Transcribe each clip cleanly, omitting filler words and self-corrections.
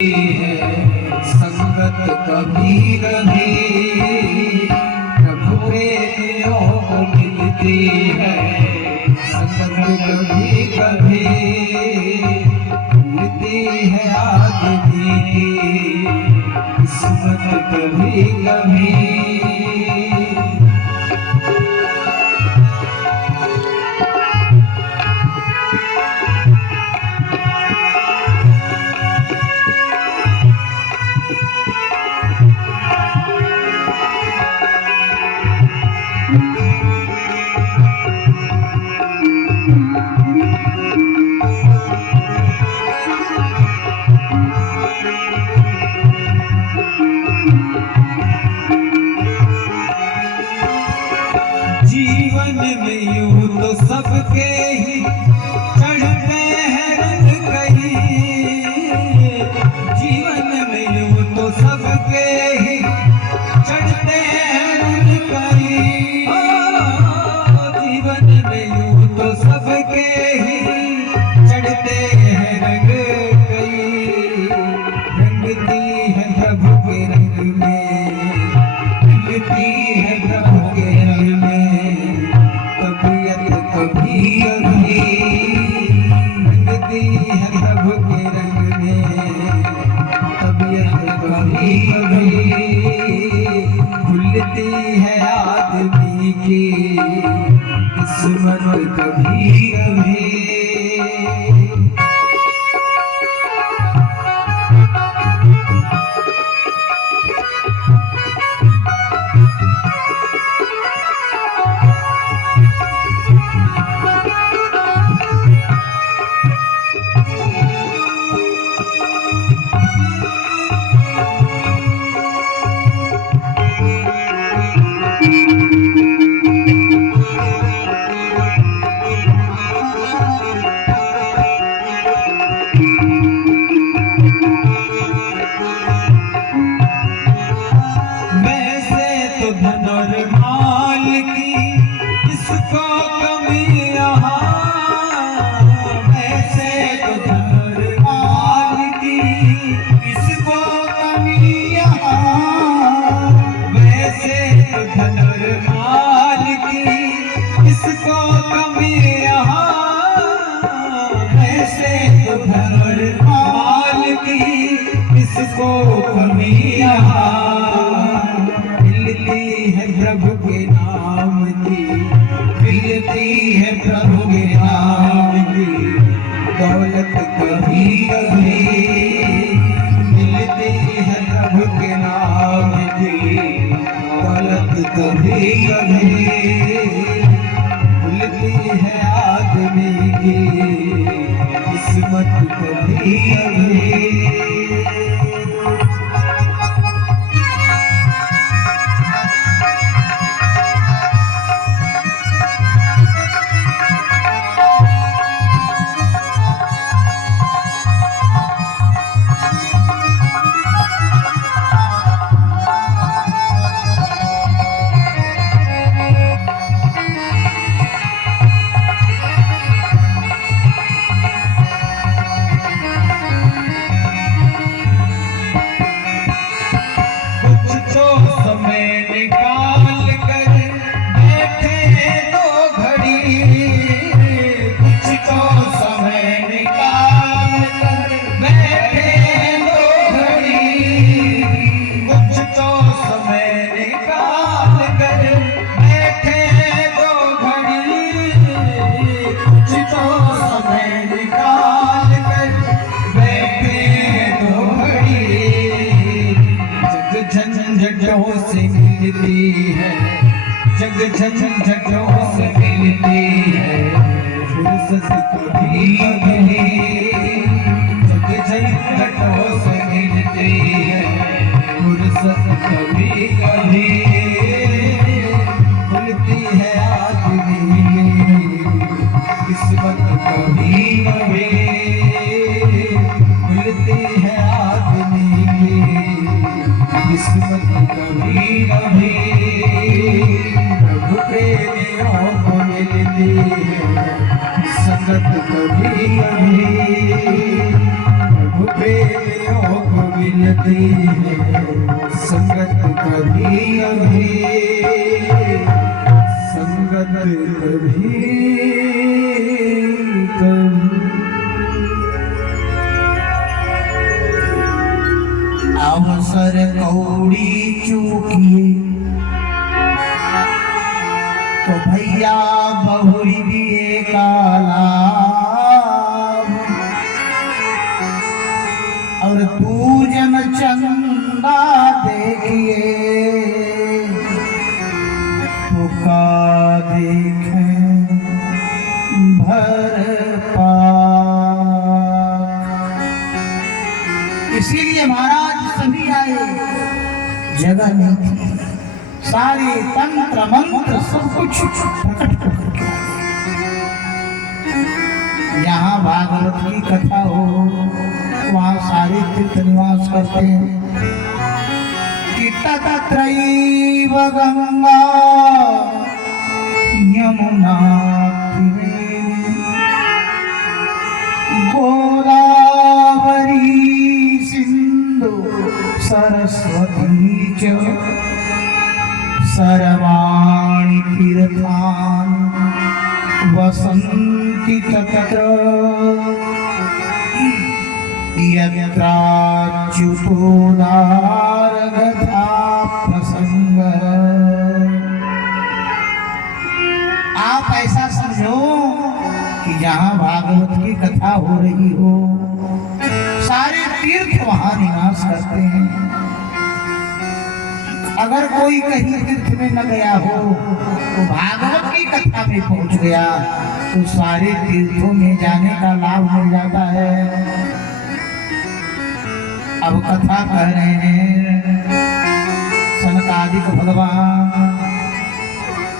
है संगत कभी कभी प्रभु प्रेमियों को मिलती है। संगत कभी कभी मिलती है आदमी की किस्मत कभी कभी। जीवन में यूं तो सबके ही चढ़ते हैं रंग कहीं। जीवन में यूं तो सबके ही चढ़ते हैं रंग कहीं। जीवन में यूं तो सबके ही चढ़ते हैं रंग कहीं। रंगती है प्रभु के रंग में, रंगती है प्रभु के रंग में। कभी कभी रंगती है प्रभु के रंग में, तबीयत कभी कभी खुलती है आदमी की किस्मत कभी कभी। इसको कभी मिलती है प्रभु के नाम की, मिलती है प्रभु के नाम की दौलत कभी कभी। मिलती है प्रभु के नाम की दौलत कभी कभी। मिलती है आदमी की किस्मत कभी कभी। झंझटों से मिलती है, जग झंझटों से मिलती है फुर्सत कभी कभी। जग झंझटों से मिलती है फुर्सत कभी कभी। खुलती है आदमी की किस्मत कभी कभी। खुलती है आदमी की किस्मत कभी कभी। प्रभु प्रेमियों को मिलती है संगत कभी कभी। प्रभु प्रेमियों को मिलती है संगत कभी अभी, संगत कभी कभी। अवसर कौड़ी चूकी तो भैया बहुरी भी काला, और पूजन चंदा देखिए तो का देखें भर पाक। इसीलिए महाराज सभी आए, जगह नहीं थी, सारे तंत्र मंत्र सब कुछ प्रकट करके यहाँ भागवत की कथा हो, वहाँ सारे तीर्थ निवास करते हैं। कि तत्रैव गंगा यमुना गोदावरी सिंधु सरस्वती च सर्वाणि तीर्थानि वसन्ति तत्र यत्राच्युतोदारगथा प्रसंग। आप ऐसा समझो कि जहाँ भागवत की कथा हो रही हो, सारे तीर्थ वहाँ निवास करते हैं। अगर कोई कहीं तीर्थ में न गया हो तो भागवत की कथा में पहुंच गया तो सारे तीर्थों में जाने का लाभ मिल जाता है। अब कथा कह रहे हैं सनकादिक भगवान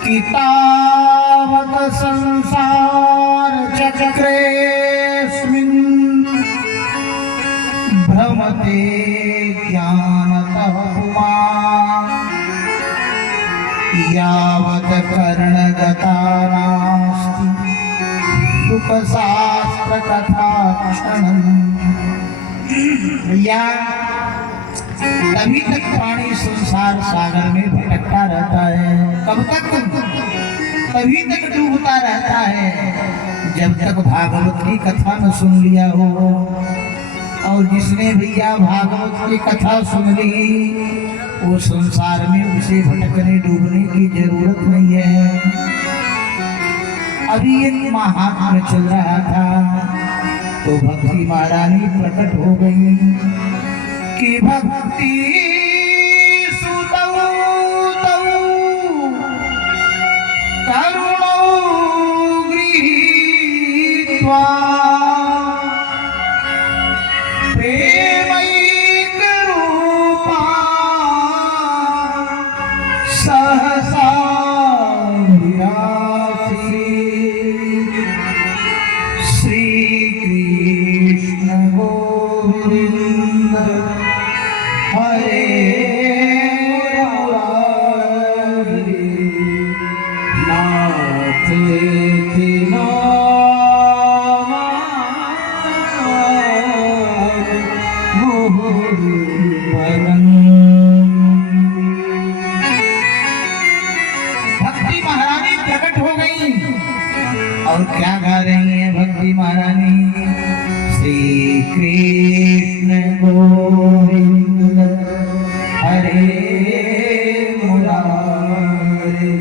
कि तावत संसार चक्रेस्मिन् भ्रमते ज्ञानतः पुमान्, यावत् कर्णगता नास्ति सुखशास्त्र कथा क्षणम्। भैया तभी तक प्राणी संसार सागर में भटकता रहता है। कब तक? तभी तक डूबता रहता है जब तक भागवत की कथा न सुन लिया हो। और जिसने भैया भागवत की कथा सुन ली, वो संसार में उसे भटकने डूबने की जरूरत नहीं है। अभी एक महात्म्य चल रहा था तो भक्ति महारानी प्रकट हो गई कि भक्ति सुतौ तौ करुणौ गृहीत्वा प्रेमैक रूपा सहसा भक्ति महारानी प्रकट हो गई और क्या गा रही है भक्ति महारानी? श्री कृष्ण गोविंद हरे मुरारे,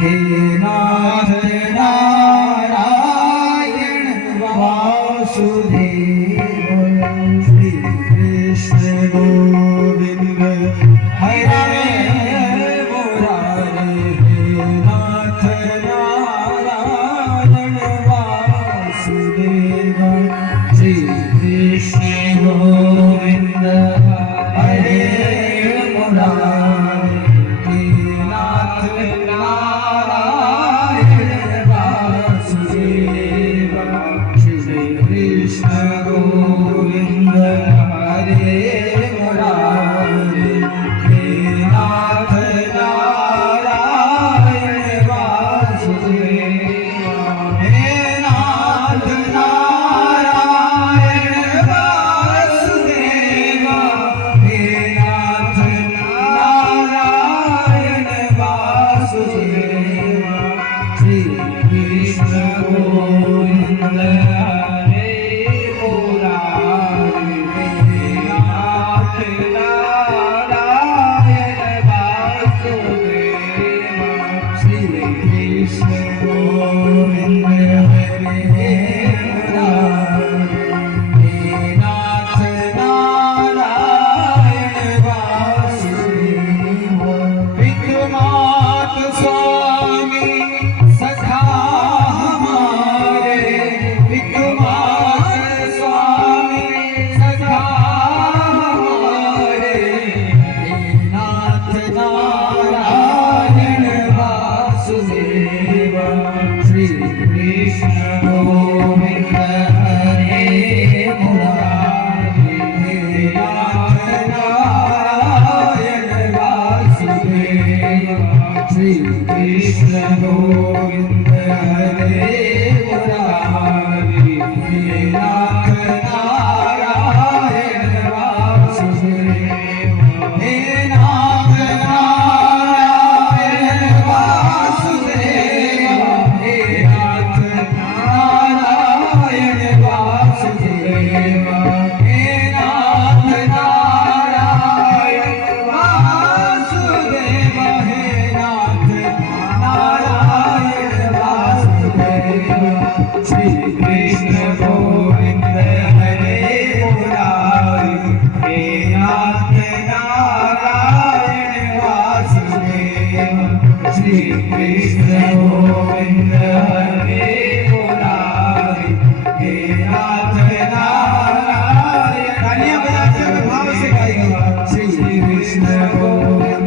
हे नाथ नारायण वासुदेव। श्री कृष्ण गोविंद हरे कृष्ण